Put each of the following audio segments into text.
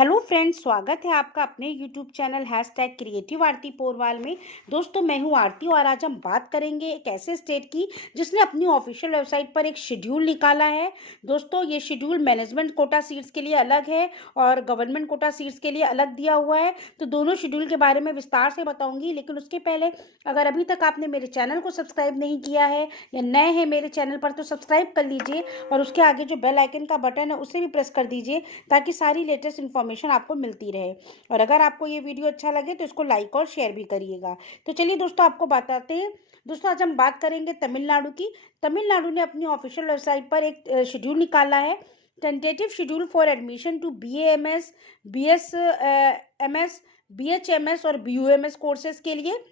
Hello friends, स्वागत है आपका अपने यूट्यूब चैनल #क्रिएटिव आरती पोरवाल में। दोस्तों, मैं हूं आरती और आज हम बात करेंगे एक ऐसे स्टेट की जिसने अपनी ऑफिशियल वेबसाइट पर एक शेड्यूल निकाला है। दोस्तों, ये शेड्यूल मैनेजमेंट कोटा सीट्स के लिए अलग है और गवर्नमेंट कोटा सीट्स के लिए अलग दिया हुआ है। तो दोनों शेड्यूल के बारे में विस्तार से बताऊंगी, लेकिन उसके पहले अगर अभी तक आपने मेरे चैनल को सब्सक्राइब नहीं किया है या नए हैं मेरे चैनल पर तो सब्सक्राइब कर लीजिए और उसके आगे जो बेल आइकन का बटन है उसे भी प्रेस कर दीजिए ताकि सारी लेटेस्ट इन्फॉर्मेशन आपको मिलती रहे। और अगर आपको ये वीडियो अच्छा लगे तो इसको लाइक और शेयर भी करिएगा। तो चलिए दोस्तों, आपको बताते हैं। दोस्तों, आज हम बात करेंगे तमिलनाडु की। तमिलनाडु ने अपनी ऑफिशियल वेबसाइट पर एक शेड्यूल निकाला है, tentative schedule for admission to BAMS, BSMS, BHMS और BUMS कोर्सेज के लिए।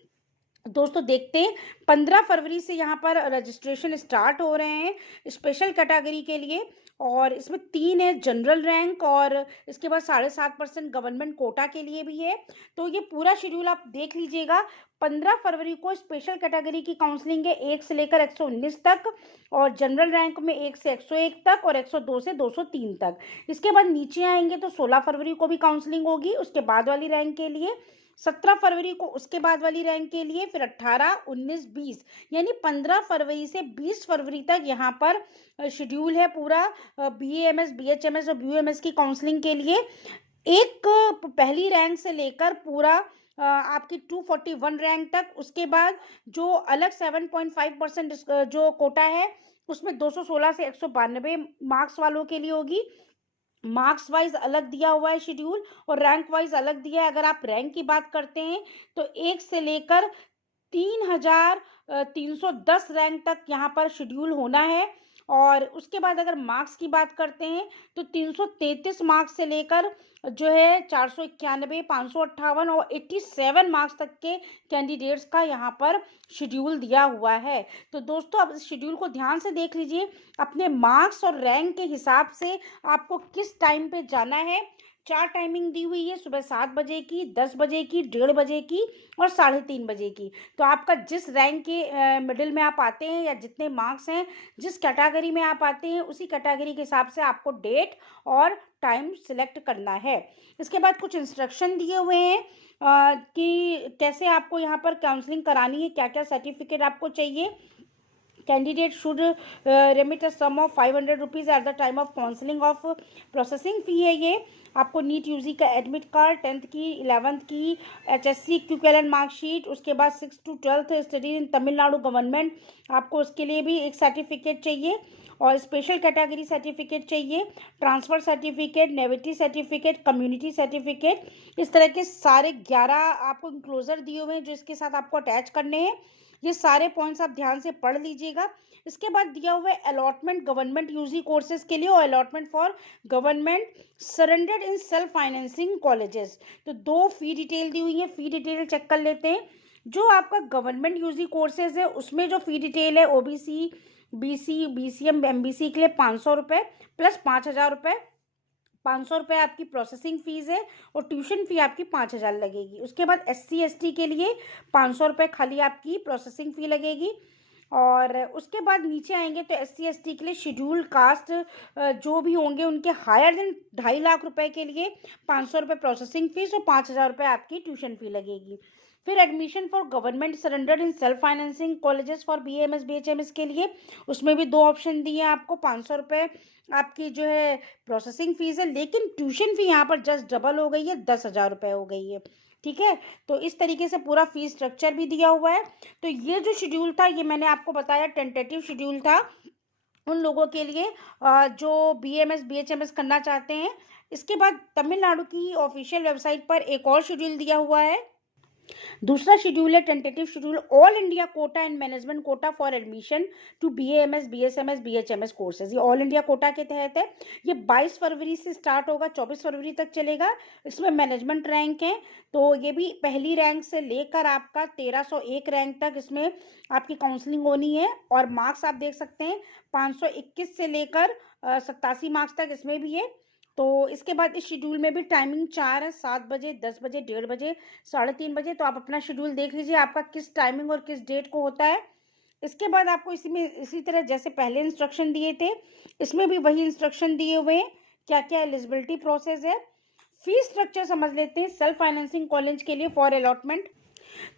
दोस्तों, देखते हैं 15 फरवरी से यहाँ पर रजिस्ट्रेशन स्टार्ट हो रहे हैं स्पेशल कैटेगरी के लिए। और इसमें 3 है जनरल रैंक और इसके बाद 7.5% गवर्नमेंट कोटा के लिए भी है। तो ये पूरा शेड्यूल आप देख लीजिएगा। 15 फरवरी को स्पेशल कैटेगरी की काउंसलिंग है 1 से लेकर 119 तक, और जनरल रैंक में 1 से 101 तक और 102 से 203 तक। इसके बाद नीचे आएंगे तो 16 फरवरी को भी काउंसलिंग होगी उसके बाद वाली रैंक के लिए, 17 फरवरी को उसके बाद वाली रैंक के लिए, फिर 18, 19, 20, यानी 15 फरवरी से 20 फरवरी तक यहाँ पर शेड्यूल है पूरा BAMS, BHMS और BUMS की काउंसलिंग के लिए। एक पहली रैंक से लेकर पूरा आपकी 241 रैंक तक। उसके बाद जो अलग 7.5% जो कोटा है उसमें 216 से 192 मार्क्स वालों के लिए होगी। मार्क्स वाइज अलग दिया हुआ है शेड्यूल और रैंक वाइज अलग दिया है। अगर आप रैंक की बात करते हैं तो 1 से लेकर 3,310 रैंक तक यहाँ पर शेड्यूल होना है। और उसके बाद अगर मार्क्स की बात करते हैं तो 333 मार्क्स से लेकर जो है 491, 558 और 87 मार्क्स तक के कैंडिडेट्स का यहाँ पर शेड्यूल दिया हुआ है। तो दोस्तों, अब इस शेड्यूल को ध्यान से देख लीजिए। अपने मार्क्स और रैंक के हिसाब से आपको किस टाइम पे जाना है। 4 टाइमिंग दी हुई है, सुबह 7 बजे की, 10 बजे की, 1:30 बजे की और 3:30 बजे की। तो आपका जिस रैंक के मिडिल में आप आते हैं या जितने मार्क्स हैं, जिस कैटेगरी में आप आते हैं, उसी कैटेगरी के हिसाब से आपको डेट और टाइम सिलेक्ट करना है। इसके बाद कुछ इंस्ट्रक्शन दिए हुए हैं कि कैसे आपको यहाँ पर काउंसलिंग करानी है, क्या क्या सर्टिफिकेट आपको चाहिए। Candidate should remit a sum of 500 rupees at the time of counselling of processing fee है ये। आपको नीट यूजी का एडमिट कार्ड, 10th की, 11th की, HSC इक्विवेलेंट मार्कशीट, उसके बाद 6 to 12th study in Tamil Nadu government, आपको उसके लिए भी एक सर्टिफिकेट चाहिए। और स्पेशल कैटेगरी सर्टिफिकेट चाहिए, transfer certificate, naivety certificate, community certificate. इस तरह के सारे 11 आपको इंक्लोजर दिए हुए हैं जो इसके साथ आपको अटैच करने हैं। ये सारे पॉइंट्स आप ध्यान से पढ़ लीजिएगा। इसके बाद दिया हुआ है अलॉटमेंट गवर्नमेंट यूजी कोर्सेज के लिए और allotment for government surrendered in self financing colleges. तो 2 फी डिटेल दी हुई है, फी डिटेल चेक कर लेते हैं। जो आपका गवर्नमेंट यूजी कोर्सेज है उसमें जो फी डिटेल है OBC, BC, BCM, MBC के लिए 500 रुपये प्लस 5,000 रुपये। 500 रुपये आपकी प्रोसेसिंग फ़ीस है और ट्यूशन फ़ी आपकी 5,000 लगेगी। उसके बाद SC ST के लिए 500 रुपये खाली आपकी प्रोसेसिंग फ़ी लगेगी। और उसके बाद नीचे आएंगे तो SC ST के लिए शेड्यूल कास्ट जो भी होंगे उनके हायर देन 2.5 लाख रुपए के लिए 500 रुपये प्रोसेसिंग फ़ीस और 5,000 रुपये आपकी ट्यूशन फ़ी लगेगी। फिर admission for government surrendered in self financing colleges for BAMS BHMS के लिए उसमें भी 2 ऑप्शन दिए हैं आपको। 500 रुपये आपकी जो है प्रोसेसिंग फ़ीस है, लेकिन ट्यूशन फ़ी यहाँ पर जस्ट डबल हो गई है, 10,000 रुपये हो गई है। ठीक है, तो इस तरीके से पूरा फीस स्ट्रक्चर भी दिया हुआ है। तो ये जो शेड्यूल था ये मैंने आपको बताया टेंटेटिव शेड्यूल था उन लोगों के लिए जो BAMS BHMS करना चाहते हैं। इसके बाद तमिलनाडु की ऑफिशियल वेबसाइट पर एक और शेड्यूल दिया हुआ है। दूसरा शेड्यूल है tentative schedule all India quota and management quota for admission to BAMS BSMS BHMS courses. ये ऑल इंडिया कोटा के तहत है। ये 22 फरवरी से स्टार्ट होगा, 24 फरवरी तक चलेगा। इसमें मैनेजमेंट रैंक है, तो ये भी पहली रैंक से लेकर आपका 1301 रैंक तक इसमें आपकी काउंसलिंग होनी है। और मार्क्स आप देख सकते हैं 521 से लेकर 87 मार्क्स तक इसमें भी है। तो इसके बाद इस शेड्यूल में भी टाइमिंग 4 है, 7 बजे, 10 बजे, 1:30 बजे, 3:30 बजे। तो आप अपना शेड्यूल देख लीजिए आपका किस टाइमिंग और किस डेट को होता है। इसके बाद आपको इसी तरह जैसे पहले इंस्ट्रक्शन दिए थे इसमें भी वही इंस्ट्रक्शन दिए हुए हैं, क्या क्या एलिजिबिलिटी प्रोसेस है। फीस स्ट्रक्चर समझ लेते हैं सेल्फ फाइनेंसिंग कॉलेज के लिए फॉर अलॉटमेंट।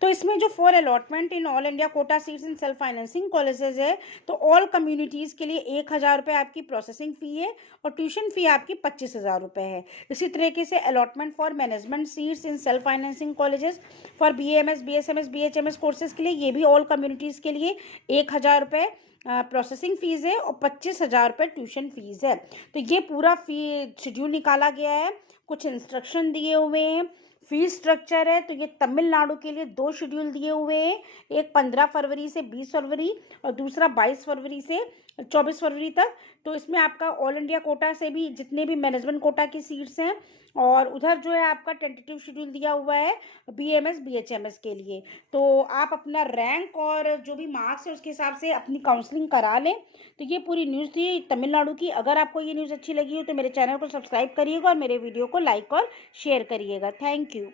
तो इसमें जो for allotment in all India Kota seats in self financing colleges है, तो ऑल कम्युनिटीज़ के लिए 1,000 रुपये आपकी प्रोसेसिंग फ़ी है और ट्यूशन फ़ी आपकी 25,000 रुपये है। इसी तरीके से allotment for management seats in self financing colleges for BAMS BSMS BHMS courses के लिए, ये भी ऑल कम्युनिटीज़ के लिए 1,000 रुपये प्रोसेसिंग फ़ीस है और 25,000 रुपये ट्यूशन फ़ीस है। तो ये पूरा शेड्यूल निकाला गया है, कुछ इंस्ट्रक्शन दिए हुए हैं, फीस स्ट्रक्चर है। तो ये तमिलनाडु के लिए 2 शेड्यूल दिए हुए हैं, एक 15 फरवरी से 20 फरवरी और दूसरा 22 फरवरी से 24 फरवरी तक। तो इसमें आपका ऑल इंडिया कोटा से भी जितने भी मैनेजमेंट कोटा की सीट्स हैं, और उधर जो है आपका टेंटेटिव शेड्यूल दिया हुआ है BAMS BHMS के लिए। तो आप अपना रैंक और जो भी मार्क्स है उसके हिसाब से अपनी काउंसलिंग करा लें। तो ये पूरी न्यूज़ थी तमिलनाडु की। अगर आपको ये न्यूज़ अच्छी लगी हो तो मेरे चैनल को सब्सक्राइब करिएगा और मेरे वीडियो को लाइक और शेयर करिएगा। Thank you.